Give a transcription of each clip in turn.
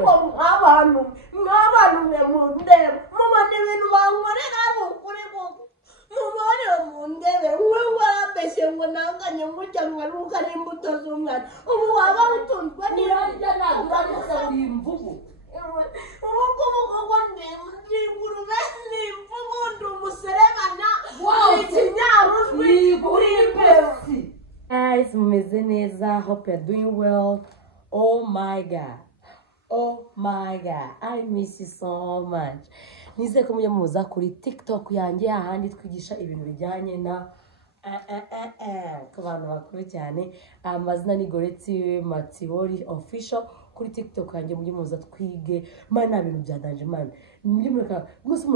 abantu mundebe mama n'ibintu bankorera ari ukuri koko mubare mundebe wewe warabeshye ngo nanganye ngujyanwa ruka n'imbuto z'umwana ubu waba utunzwe n'irarya nagurangiza uri imvubu urugo mugogo ndingurube n'imvubu ndumuserebanya ikinyaruzwi uri impesi. Guys, mumeze neza, hope you're doing well. Oh my god, I miss you so much. Nize ko mujya muza kuri TikTok yanjye ahandi twigisha ibintu bijyanye na ku bantu bakuru cyane. Amazina ni Goreti Matibori official kuri TikTok yanjye mujye muza twige mana ibintu byadanje man. Mujye mureka gusa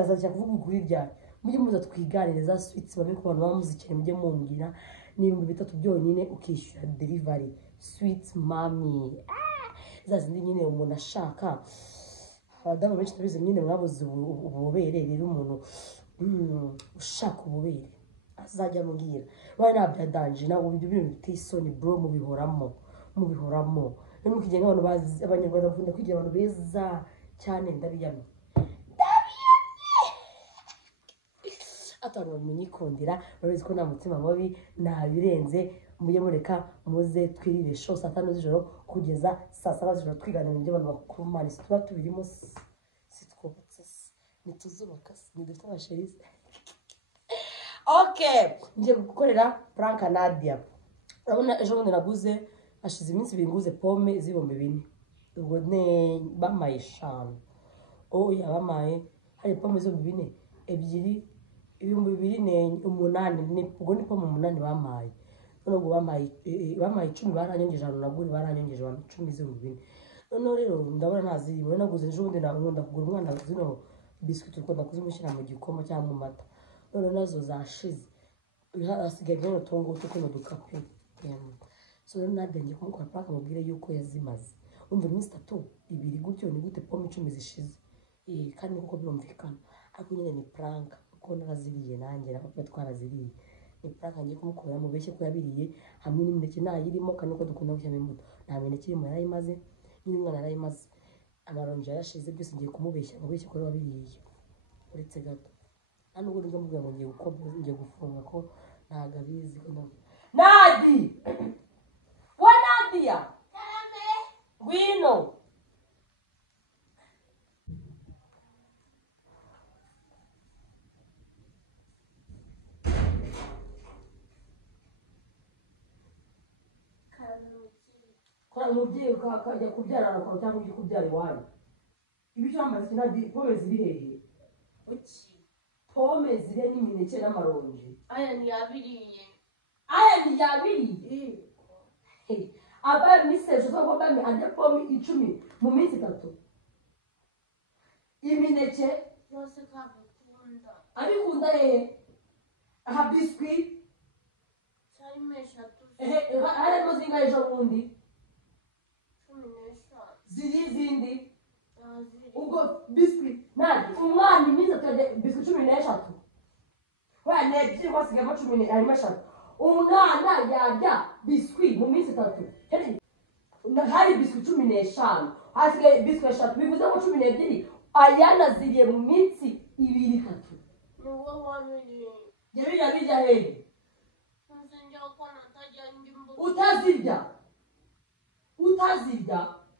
azajya kuvuga kuri bya. Mujye muza twiganiriza sweets bamwe ku bantu bamuzikire mujye mumbwira n'ibintu bitatu byonyine ukishyura delivery sweet mommy. Zazindi nyine umuntu ashaka abadamu benshi tubize nyine mwabuze ububere rero umuntu ushaka ububere azajya mubwira bana nabyadanje nawo ibyo bintu bitisoni bro mubihoramo no mukigenge abantu bazi abanyarwanda bakunda kwigira abantu beza cyane ndabiyamye atanu munyikundira babizi ko nta mutima mubi nabirenze mujye mureka muze twirire show saa 5 z'ijoro kugeza saa 7 z'ijoro twiganira ibyo abantu bakuru mani tuba tubirimo sitwubatse nituzubaka nidufite abasherize. Okay, ngiye gukorera prank Nadia. Urabona ejo bundi naguze ashize iminsi binguze pome z'ibihumbi 4 ubwo ne bamaye 5 yabamaye hari pome z'ibihumbi 4 ebyiri ibihumbi 2 ni ubwo ni pome 8 bamaye nubwo bamaye 10 baranyongeje hano naguri baranyongeje 10 z'ibihumbi 4 none rero ndabona ntazirimo naguze ejo bundi nkunda kugura umwana zino biscuit ukunda kuzimushyira mu gikoma cyangwa mu mata none nazo zashize hasigaye byo tongo tuko dukape so rero nadenye kumukora prank mubwire yuko yazimaze umva iminsi 3 ibiri gutyo ni gute pome 10 zishize kandi kuko birumvikana ariko nyine ni prank ko naraziriye nanjye papa twaraziriye ni prank ngiye kumukorera mu beshye ko yabiriye hamwe n'imineke nayirimo kandi uko dukunda gushyira imbuto nta mineke irimo yarayimaze nyine umwana yarayimaze amaronje yarashize byose ngiye kumubeshya mu beshye ko yabiriye uretse gato hano ubwo nibwo mvuga ngo ngiye gufunga ko ntago abizi ko Nadi wa Nadia karame gwino kwa mubyeyi ukajya kubyarana kwa cyangwa ujye kubyara iwanyu ibyo amaze kinadi pome ziri hehe pome ziri n'imineke n'amaronji aya ni yabiriye aba miseje zo ko bami ande pome 10 mu minsi 3 imineke yose kabikunda abikunda aha biscuit cyari meshatu harimo zingahe ejo bundi 15 ziri zindi ubwo biscuit nani umwana iminsi atade biscuit 13 wa nebyi wasigamo 10 arimo 3 umwana yarya biscuit mu minsi 3 hari biscuit 15 hasigaye biscuit 3 bivuze ko 12 ayana ziriye mu minsi 2-3 nuwo wamiriye yabirya bijya hehe utazirya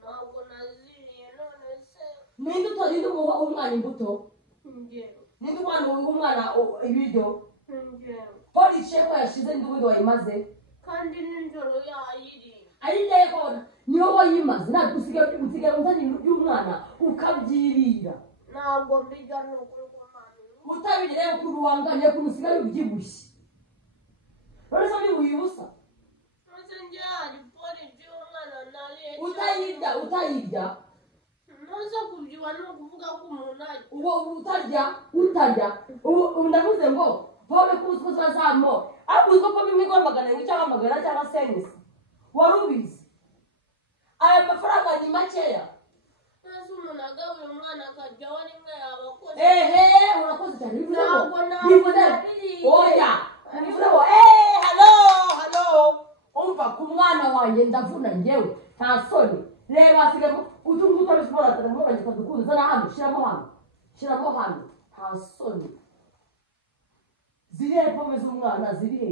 ntabwo naziriye none se ninde utorinde umwana imbuto njyewe ninde umwana ibiryo njyewe poli cheko yashize ndubundi wayimaze kandi nijoro yayiriye ayinde ko niyo wayimaze ntabwo usigaye unzani y'umwana ukabyirira ntabwo mbijya no kuko mani utabirire ko ruwanganye ko usigaye ubyibushye rero se wibusa njyari poli by'umwana nariye utayirya nose kubyiba no kuvuga ko umuntu ari uwo utarya ndavuze ngo pome kuzuza zamo abuze ko pome imwe magana cyangwa magana cyangwa senisi warubizi aya mafaranga ni makeya nose umuntu agabuye umwana akajya wari mwe yabakoze urakoze cyane bivuze oya bivuze ngo hello umva ku mwana wanjye ndavuna ngewe nta soni reba sigaye utungu utabishobora atamubona ngitadukunze zana hano shiramo hano nta soni zirihe pome z'umwana zirihe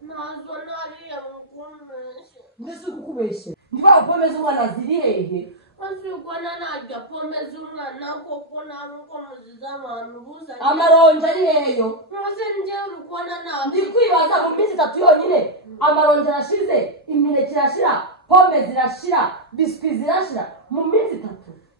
nazo nariye mukumeshe ndetse ukubeshe ndiba pome z'umwana zirihe Asukwana narya pome z'umwana koko namuko muziza abantu buza amaronja ari heyo Mose nje urukwana nawe ndi kwibaza mu minsi 3 yonyine amaronja arashize imineke irashira pome zirashira biscuit zirashira mu minsi 3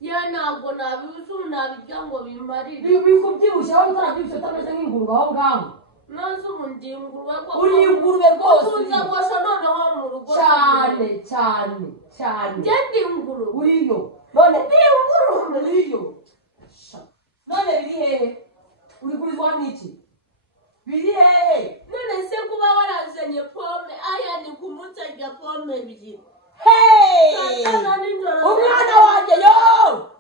ya ntabwo nabibuze nabirya ngo bimarire bikubyibusha aho utarabyibusha utameze nk'ingurube aho ngaho nazo ubundi ingurube ko uri ingurube rwose uza gosha noneho mu rugo cyane njye ndi ingurube uriyo none ndi ingurube uriyo none biri hehe uri kurizwa n'iki biri hehe none se kuba warazanye pome aya ni kumutarya pome ebyiri umwana wanjye yo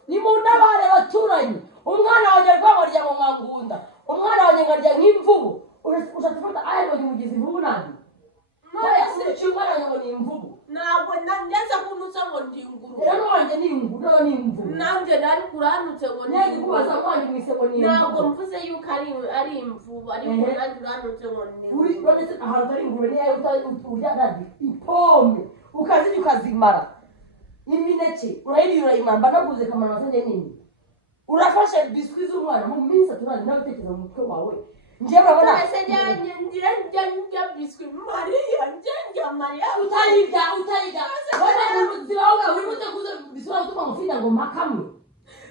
ni mu ndabare baturanye umwana wanjye rwamurya mu mangunda umwana wanjye ngarya nk'imvubu ushaka aya ngo mugize imvubu nandi mwese cyumwana ngo ni imvubu ntabwo ndetse kumutsa ngo ndi ingurube rero wanjye ni imvubu nanjye nari kuranutse ngo ni negi kubaza kwanje mwise ngo ni imvubu ntabwo mvuze yuko ari imvubu ariko nanjye uranutse ngo ni uri none ahantu ari ingurube niyo utarya nadi ipome ukazirya ukazimara imineke urayimara mbanaguze kamara nasanje nini urafashe biscuit z'umwana mu minsi 3 nawe utekereza mu mutwe wawe nje urabona ese njya biscuit Maria utayida wana muzi wawe uri muteguze bisura utuma mufida ngo makamwe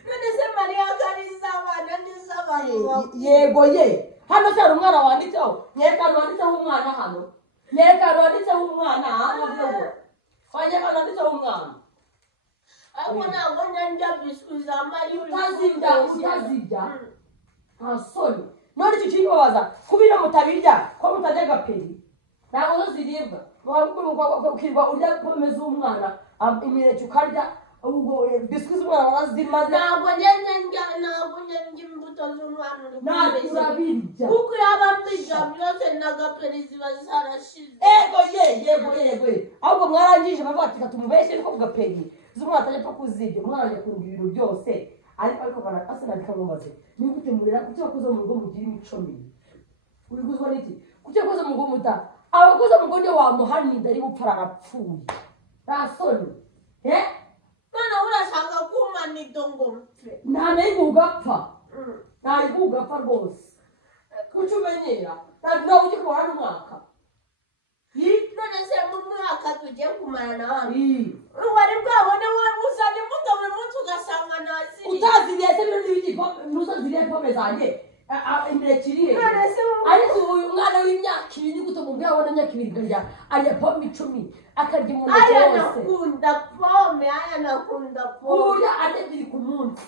none se Maria kariza abana n'izabana yego ye hano se umwana wanditseho nyeka wanditseho umwana hano nyeka wanditseho umwana hano fanye wanditseho umwana ariko ntabwo njya biscuit za Maria utazibya asoni none icyo kibabaza kubira mutabirya ko mutajya gaperi ntabwo ziribwa ukirwa urya pome z'umwana imineke ukarya ubwo biscuit z'umwana warazimaze ntabwo njya imbuto z'umwana urabirya kuko yaba mbirya byose n'agaperi ziba zarashize yego ahubwo mwarangije bavuga ati katumubeshe ariko kugaperi z'umwana atajya kuzibya umwana ajya kurunga ibintu byose ariko bana asana bikamubaze ni gute murera kucyo koza mu rugo mugira imico mibi uri guzwa niki kucyo koza mu rugo muta abakoza mu rugo wa muhanida ari bupfara arapfuye rasoni none urashaka kumanido ngo mpfe nane ugapfa nari ugapfa rwose kucyo umenyera ntabwo ujye kubara n'umwaka none se mu mwaka tugiye kumarana hano wari bwabone uzana imbuto buri munsi ugasanga naziriye utaziriye se bino n'ibiki ntuzaziriye pome zanjye imineke irihe none se ariko uyu mwana w'imyaka 2 gute mu bwabo n'imyaka 2 ngarya arya pome 10 akarya umuneke wose aya nakunda pome kurya adebiri ku munsi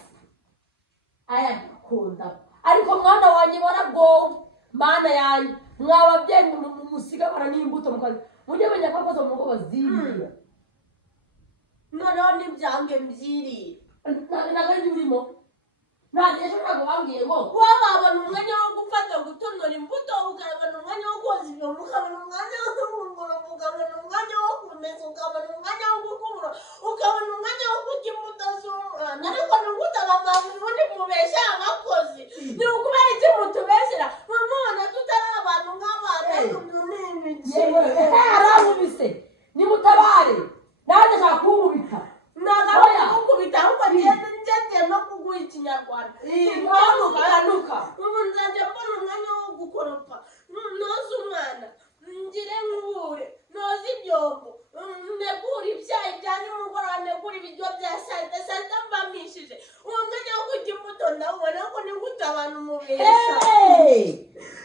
aya nakunda ariko mwana wanjye waragowe mana yanjye mwababyeyi musiga bara n'imbuto mukazi mujye menya ko akoze mu ngo bazirira noneho n'ibyange mbyiriye nagari urimo ntagiye ntabwo bambwiye ngo wababona umwanya wo gufata gutonora imbuto ukabona umwanya wo koza ibyombo ukabona umwanya wo kuvungura ukabona umwanya wo kumesa ukabona umwanya wo gukubura ukabona umwanya wo kurya imbuto z'umwana ariko n'imbuto abagabo ubundi mubeshya abakozi ni ukubera iki mutubeshyira mubona tutari abantu nk'abana arabubise nimutabare nanjye nshaka kuwubika nagaruka kukubita ahubwo njye no kuguha ikinyarwanda uranuka ubu nzajya mbona umwanya wo gukoropa noza umwana ngire nkubure noza ibyombo negura ibyayi bya nimugoroba negura ibiryo bya saa mbamishije uwo mwanya wo kurya imbuto ndabona ko ni gute abantu mubesha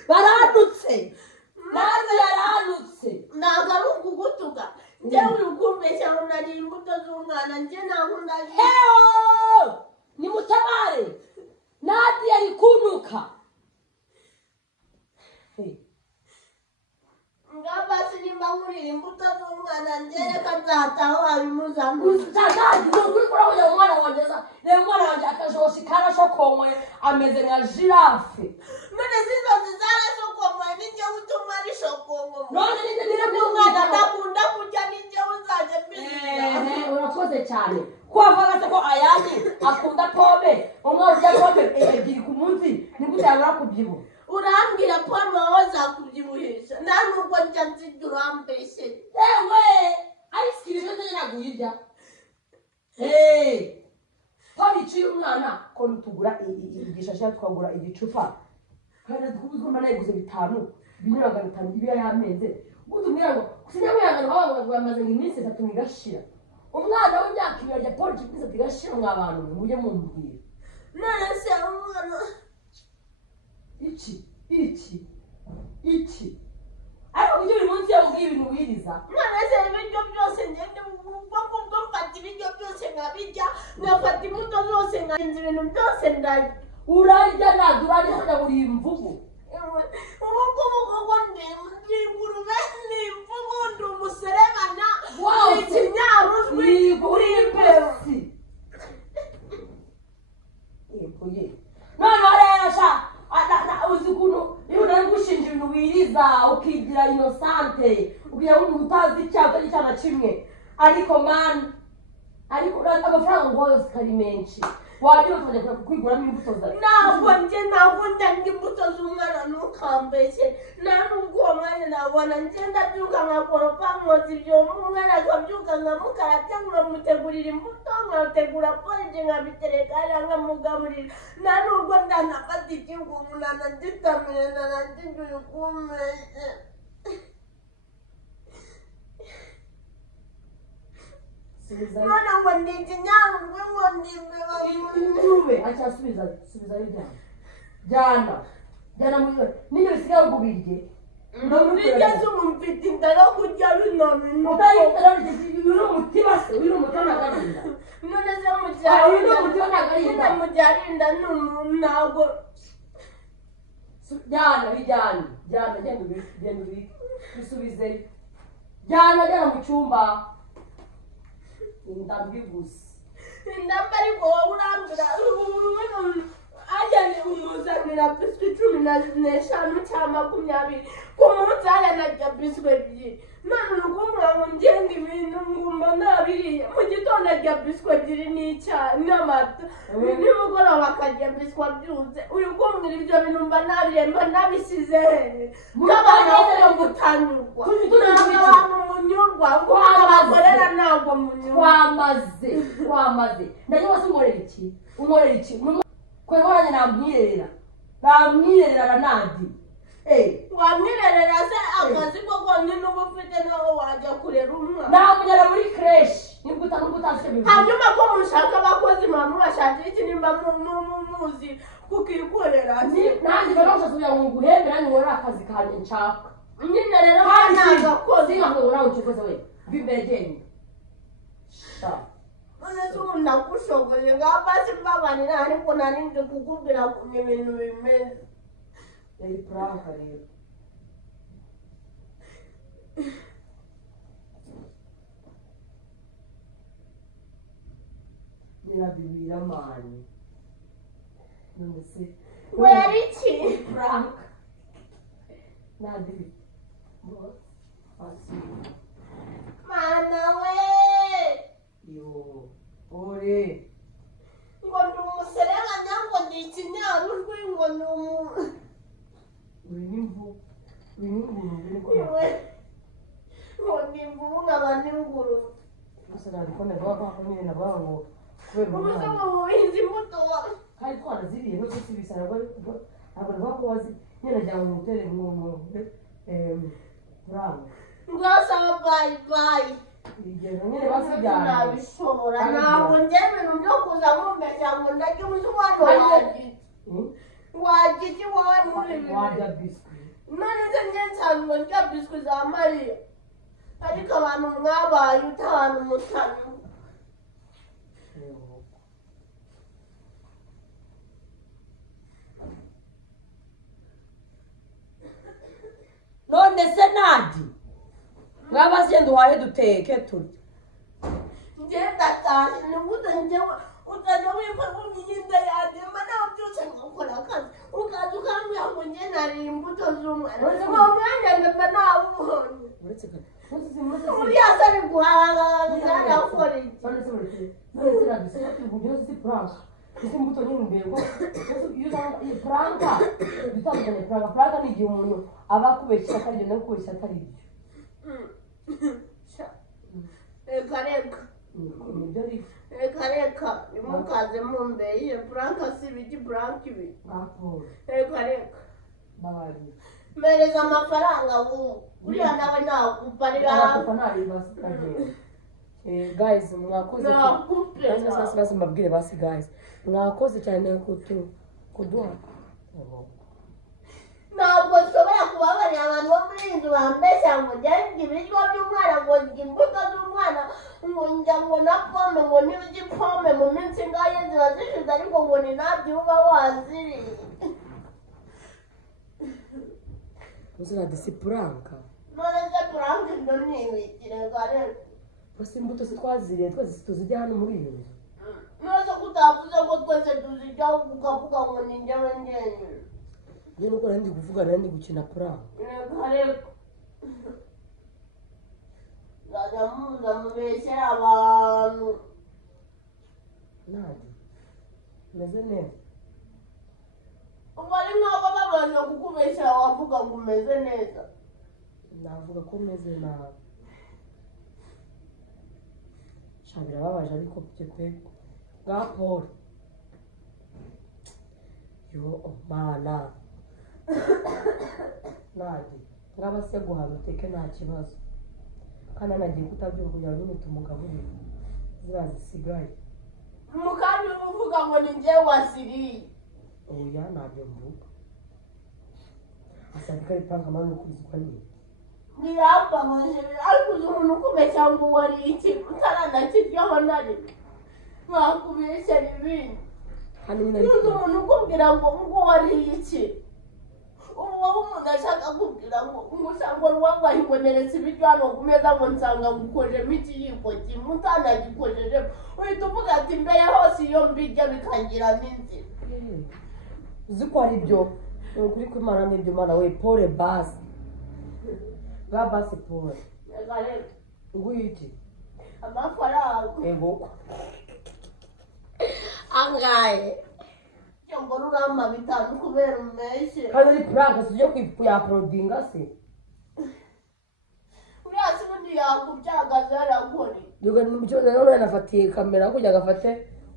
baranutse naze yaranutse ntabwo ari ukugutuka njye uri kumbeshya ngo nari imbuto z'umwana njye ntabwo ndazi nimutabare Nadia ari kunuka ngabasi nimba nkurira imbuto z'umwana njye reka nzataho wabimuzamu utazadi uri kurabona umwana wanjye reba umwana wanjye akajoshi karashokomwe ameze nka jirafe none zizozi zarashokomwe ninjye utuma ari shokomwe none umwana adakunda kurya ninjye uzajya mbirira urakoze urakoze cyane kwavuga se ko ayandi akunda pome umwana urya pome ebyiri ku munsi nigute yabura kubyibuha urambwira pome wowe zakubyibuhisha nta nubwo njya nzirya urambeshye ewe ari sikirizo naguyirya pome iciye umwana ko tugura igishashi tukagura igicupa kandi tukubuzwa mbana yiguze 5 500 ibiya yamenze gutumira ngo sinyamuyanga ngo bamaze iminsi 3 ngashira umwana w'imyaka 2 ya Paul Chipisa tigashira mwabantu muje mumbwira none se umwana iki ariko ujye uyu munsi yabwiye ibintu wiriza none se ibiryo byose ngende ubwo mfata ibiryo byose nkabijya ngafata imbuto zose nkarinza ibintu byose ndarya urarya nadurari kujya buri imvugo ubu ndi ingurube ni imvugo ndi umuserebanya ni ikinyaruzwi uri impesi none rero sha uzi ukuntu iyo unari gushinja ibintu wiriza ukigira inosante ugira ngo utazi icyaha cyana kimwe ariko mani ariko amafaranga ngo yose kari menshi wagira ukajya kwiguramo imbuto zawe ntabwo ndya imbuto z'umwana ntukambeshye nta nubwo uwo mwanya nabona ngenda abyuka nkakoropa nkoza ibyo umwana akabyuka nkamukarabya nkamutegurira imbuto nkategura porije nkabitereka hariya nkamugaburira nta nubwo ndanafata ikigungu nanagitamire nanagiduye ukumbeshye none ngo ndi ikinyarugwe ngo ndi imbeba ingurube acyasubiza jyana muri niyo bisigaye kubirye bigeze umumfite inda yo kurya bino bintu biri umutima se biri umutima agarinda none se mujyarinda ntabwo jyana genda bisubizeyo jyana mu cyumba ndabigusa ndamba ariko wowe urambwira ajyanye umuzanira biswi 15 cyangwa 20 ku munsi hariya narya biswi 2 none urukumbura ngo ngenga ibintu ngumva nabiriye mu gitondo arya biswi 2 n'icyayi n'amata nimugoroba akarya biswi byuze urukumbura ibyo bintu mba nabiriye mba nabisize nk'abantu bo gutanyurwa abantu munyurwa ngo abakorera ntabwo munyurwa wamaze ndagira wose unkorera iki kweba wanjye namwirerera nandi wamwirerera se akazi ko konyine uba ufite nawe wajya kurera umwana namunyara muri creche nibwo utasebye hanyuma ko mushaka abakozi mpamvu bashakira iki nimba muzi kukikorera nanjye barabasha kugira ngo nguhembe nanjye nkore akazi kanjye nshaka nyine rero nagakozi ngo nawe ucikoze we bimbere genda none se ubu ndagushoboye ngaho basi mbabanira ariko narindi kukubwira ukuntu ibintu bimeze yari puranka rero nyirabibira mani none se wera iki puranka nadibi mana we ore ngo ndi umuserebanya ngo ndi ikinyarujwi ngo ni ngo ndi imvubu nkaba n'ingurube gusa nabikome vuba nyine navuga ngo kubera ubuze mu buhinzi imbuto kandi twanaziriye no gusibisa ntabwo navuga ko wazi nyine nagira ngo mutere uranga ngasaba bayi igero nyine basijyana nabishobora ntabwo njye ibintu byo kuza mumbeshya ngo ndarya umuzumano wagiki wowe muri ibi warya biswi none se njye nsanzwe ndya biswi za mariya ariko abantu mwabaye utabana umutano none se nadi ngaba sendo wahe duteke turya ngenda cyane nigute njyewe ukajya wipfa kumyinda yanjye mba nawe byose ngakora akazi ukaza ukambwira ngo njye nariye imbuto z'umwana uwo mwanya mba nawubonye uriya atari guhaha kandi akora iki none se nabisaba kugira ngo prank ese imbuto nyine mbego iyo pranka bitandukanye pranka ni igihe umuntu aba akubeshya kandi no kubeshya atari ibyo reka nimukaze mumbeye pranka si ibiki prank ibi reka mereza amafaranga uriya nawe nakuparira guys mwakoze basi mbabwire basi guys mwakoze cyane kuduha ntabwo nshobora kubabarira abantu bo muri iyi nzu bambeshya ngo njya ibiryo by'umwana ngo njya imbuto z'umwana ngo njya ngo na pome ngo n'ibyo pome mu minsi ingahe ziba zishize ariko ngo ni nabyo uba waziriye uzira disipranka none se puranka ibyo ni ibikire rero basi imbuto twaziriye twese tuzijya hano muri iyo nzu none ko utavuze ko twese tuzijya ukavuga ngo ni njyewe njyenyine njye nuko nandi kuvuga nandi gukina prank reka nzajya muza mubeshyera abantu nandi meze neza ubu ari nk'aho babanje kukubeshyera wavuga ngo umeze neza navuga ko meze nabi shabira babaje ariko pe bwa Paul yo mana nadi ngaba se guhaga uteke nta kibazo kandi nagiye kutabyuka kugira ngo tumugaburire zisigaye mukandi uvuga ngo ni njyewe wasiriye oya ntabyo mvuga asanga kari pranka mama kuzikwa ni niyambabaje ariko umuntu ukubeshya ngo wari iki utaranakiryaho nari bakubeshya ibindi umuntu ukubwira ngo wari iki ubu wowe umuntu ashaka kubwira ngo umusango wangwahiboneretse ibiryo hano ku meza ngo nsanga ngukojemo ikiyiko kimwe utanagikojeje uhita uvuga ati mbere hose iyo mbirya bikagira n'inzira uzi ko ari byo ukuri kw'Imana n'ibyo Mana we Paul basi bwa basi Paul ngwiki amafaranga ego angaye ngo rurama bitanu kubera umeshye kandi ari prank sije kuyaprodinga se uriya si ubundi yakubyagaza yarakora yuga n'umucyo rero yanafatiye kamera kugira agafate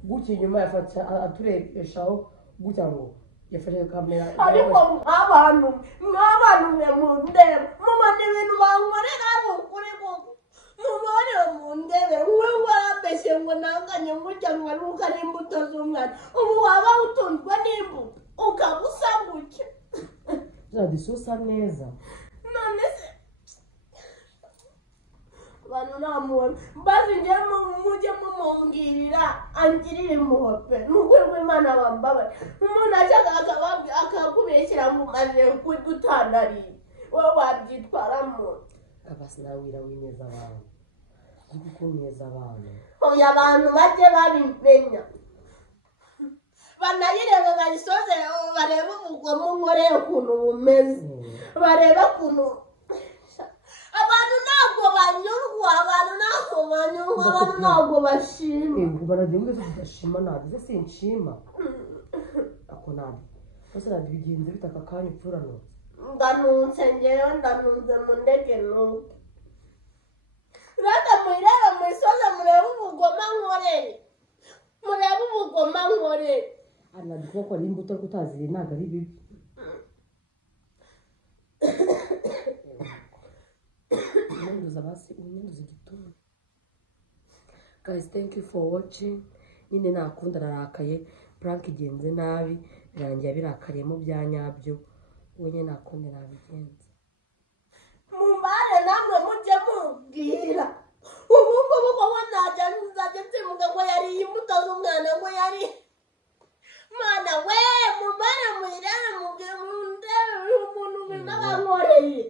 gutya inyuma yafata aturebeshaho gutya ngo yafashe kamera ariko abantu mwe mu ndebe mubona ibintu bankorera ari ukuri koko mubone mu ndebe wowe warambeshye ngo nanganye ngujyanwa nuko ari imbuto z'umwana ubu waba utunzwe n'imbuto ukaba usa gutya zadisusa neza none se abantu namubona bazi njye mujye mumumbwirira angirire impuhwe n'ukuri kw'Imana bambabare umuntu ashaka akakubeshyira ngo umaze kugutandariye wowe wabyitwaramo abasi nawe wirawineza abantu ukuneza abantu oya abantu bajye babimenya banayirebe bayisoze barebe ubugome unkoreye ukuntu bumeze barebe ukuntu abantu ntabwo banyurwa abantu ntabwo bashima baragiye tudashima ntabwo sinshima ako ntabwo bose ntabwo bigenze bitaka akanya upfuranutse ndanutse ngewe ndanunze mu ndege nuko rata muyirebe muyisoze murebe ubugome nkoreye ntabwo kuko ari imbuto ariko utaziye ntabwo ari bibi unyanduza igituma guys thank you for watching nyine nakunda narakaye prank igenze nabi birangiye birakariyemo bya nyabyo wenye nakunda nabigenze mumbare namwe mujye mubwira ubu ngubu ko nzajya nsimuka ngo yari imbuto z'umwana ngo yari mana we mumbare muyirebe mubwire mu ndebe umuntu bintu bankoreye